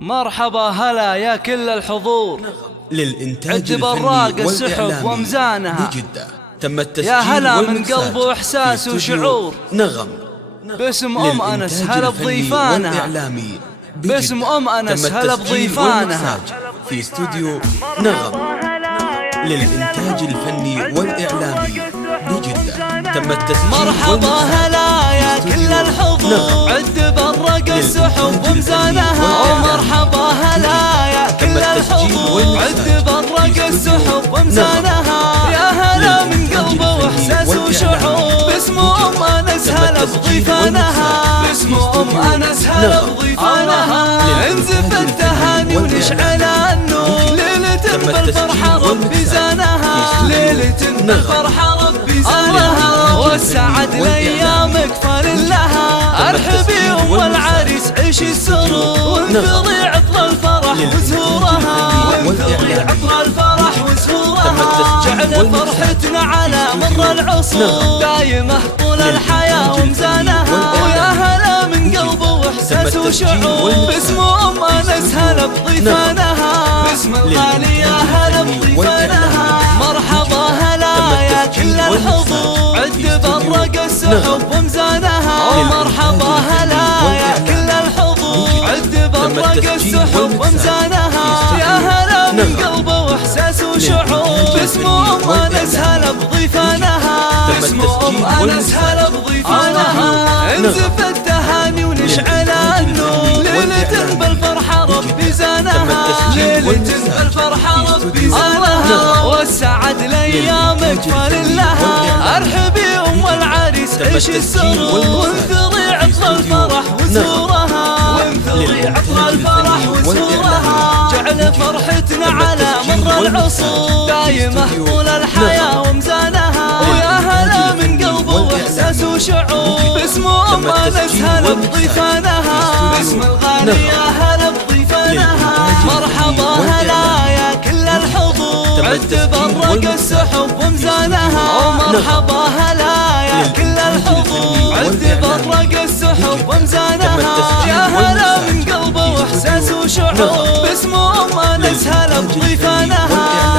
مرحبا هلا يا كل الحضور للإنتاج عد الفني براق السحب والإعلامي ومزانها بجدة. تم التسجيل يا هلا من والمكساج قلب وإحساس في استوديو وشعور نغم باسم أم أنس للإنتاج هلا الفني بضيفانها والإعلامي بجدة. باسم أم أنس تم هلا التسجيل بضيفانها والمكساج في استوديو نغم للإنتاج الفني والإعلامي بجدة. تم التسجيل مرحبا هلا يا كل الحضور عد برق السحب ومزانها مرحبا هلا يا كل الحضور عد برق السحب ومزانها يا هلا من قلب واحساس وشعور باسم ام انس هلا بضيفانها باسم ام انس هلا بضيفانها انزف التهاني ونشعل النور ليلة بالفرحة ربي زانها ليلة بالفرحة ربي زانها والسعد لايامك فللها ارحبي ام العريس عيش السرور وانفضي عطر الفرح وزهورها وانفضي عطر الفرح وزهورها جعل فرحتنا على مر العصور دايمة طول الحياة ومزانها ويا هلا من قلب واحساس وشعور باسم ام انس هلا بضيفانها باسم الغالي يا هلا بضيفانها مرحبا هلا يا كل الحضور عد برق السحب ومزانها مرحبا هلا يا كل الحضور عد برق السحب ومزانها يا هلا من قلب واحساس وشعور باسم ام انس هلا بضيفانها باسم ام انس هلا بضيفانها انزف التهاني ونشعل النور ليلة بالفرحة ربي زانها ليلة بالفرحة ربي زانها والسعد لايامك فللها ارحبي ام العريس عيش السرور وانثري عطر الفرح وزورها وانثري عطر الفرح وزورها جعل فرحتنا على مر العصور دايمة طول الحياة ومزانها ويا هلا من قلب واحساس وشعور باسم ام انس هلا بضيفانها باسم الغالي يا هلا بضيفانها مرحبا هلا يا كل الحضور عد برق السحب ومزانها مرحبا هلا يا كل الحضور عد برق السحب ومزانها يا هلا من قلب واحساس وشعور باسم ام انس هلا بضيفانها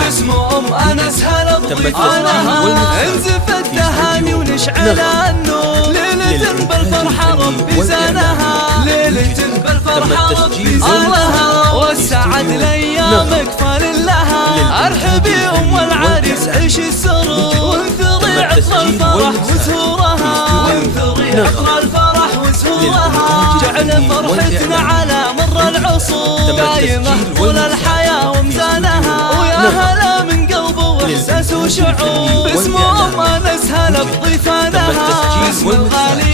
باسم ام انس هلا بضيفانها انزف التهاني ونشعل النور ليلة بالفرحة ربي زانها ليلة بالفرحة ربي زانها والسعد لايامك فللها ارحبي ام العريس عيش السرور وانثري عطر الفرح وزهورها وانثري عطر الفرح وزهورها جعل فرحتنا على مر العصور دايمة طول الحياة ومزانها ويا هلا من قلب واحساس وشعور باسم ام انس هلا بضيفانها باسم الغالي